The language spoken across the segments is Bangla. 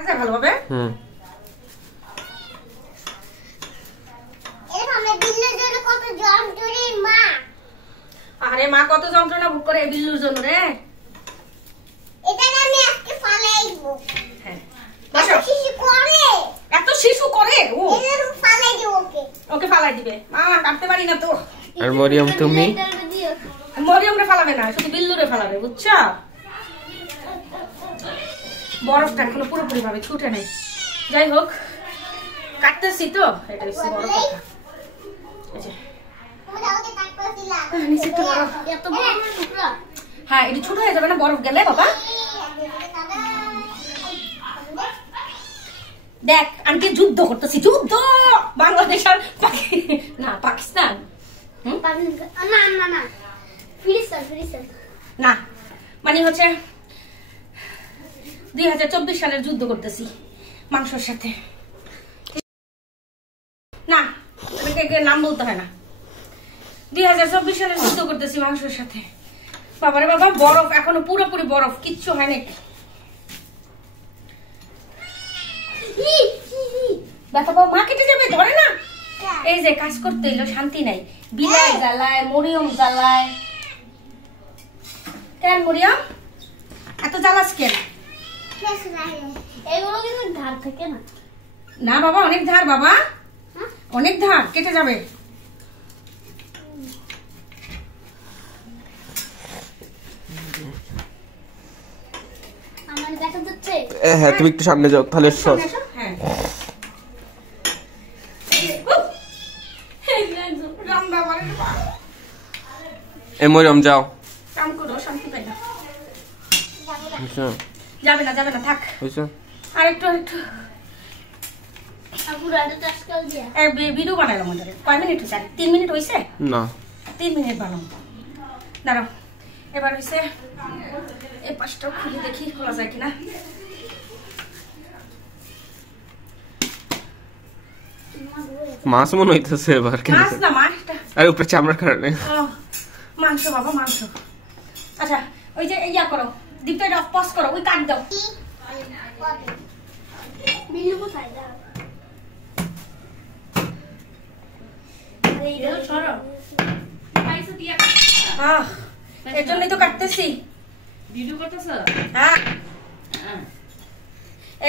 আচ্ছা ভালোভাবে আরে মা কত যন্ত্রণা ভোগ করে বিল্লুর জন্য রে। এত শিশু করে ওকে ফালাই দিবে। মা কাটতে পারি না তো। আর মরিয়ম তুমি? মরিয়মরে ফালাবে না, শুধু বিল্লুরে ফালাবে, বুঝছো? বরফটা এখনো পুরোপুরি ভাবে ছুটে নেই। যাই হোক কাটতেছি তো, এটা হচ্ছে বড় কথা। হ্যাঁ এটা ছোট হয়ে যাবে না বরফ গেলে বাবা। দেখ আন্টি যুদ্ধ করতেছি, যুদ্ধ বাংলাদেশ আর পাকিস্তান। না মানে হচ্ছে 2024 সালের যুদ্ধ করতেছি মাংসের সাথে। না নাম বলতে হয় না, 2024 সালের যুদ্ধ করতেছি মাংসের সাথে। বাবারে বাবা বরফ এখনো পুরোপুরি বরফ, কিচ্ছু হয় নাকি। দেখো বাবা মা কেটে যাবে, ধরে না। এই যে কাজ করতে এলো শান্তি নাই, বিলাই জ্বালায় মরিয়ম জ্বালায়। কেন মরিয়ম এত জ্বালাস কেন? এগুলো কিন্তু ধার থাকে না। না বাবা অনেক ধার, বাবা অনেক ধার, কেটে যাবে। আমার দেখা যাচ্ছে। হ্যাঁ তুমি একটু সামনে যাও তাহলে সর। হ্যাঁ এ মরিয়ম যাও। কাম করো, শান্তি পাই না। বুঝছো? যাবে না যাবে না, থাক। বুঝছো? আর একটু একটু ভিডিও বানালাম আমাদের। কয় মিনিট হয়েছে? 3 মিনিট হয়েছে না 3 মিনিট বানাবো। দাঁড়াও এবার হয়েছে এই পাশটাও খুলে দেখি খোলা যায় কিনা। মাছ মনে হইতেছে এবার। মাছ না মাছটা, আরে উপরে চামড়ার কারণে। মাংস বাবা মাংস। আচ্ছা ওই যে ইয়া করো, দীপটা এটা পজ করো, ওই কাট দাও। বিল্লু কোথায় দাও? এর জন্যই তো কাটতেছি। ভিডিও করতেছো? হ্যাঁ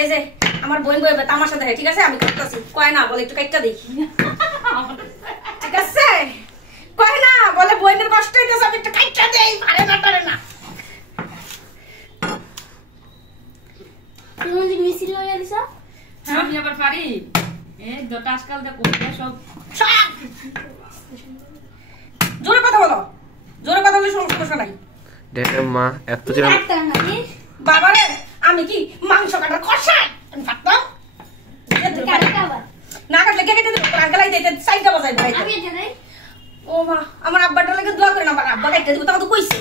এই যে আমার বোন বইবে তামাশা দেখে, ঠিক আছে আমি কাটতেছি। কয় না বলে একটু কাটটা দিই, ঠিক আছে? কয় না বলে বোনের কষ্ট হইতেছে, আমি একটু কাটটা দেই। পারে না পারে না। তুমি যে মিছিল লইয়া দিছো? আমি আবার পারি। এই দটা আজকাল দেখো সব জোরে কথা বলো, জোরে কথা বলে সমস্যা নাই। দেখে মা এত যে বাবারে আমি কি মাংস কাটার কষাই? আমি কাটতাম না, কাটলে কে কেটে দেবো? আঙ্কেলাই দিতে সাইডটা বাজাই ভাই। ও মা আমার আব্বাটা লাগে দোয়া করে না, আমার আব্বা কাটতে দিব, তখন তো কইছি।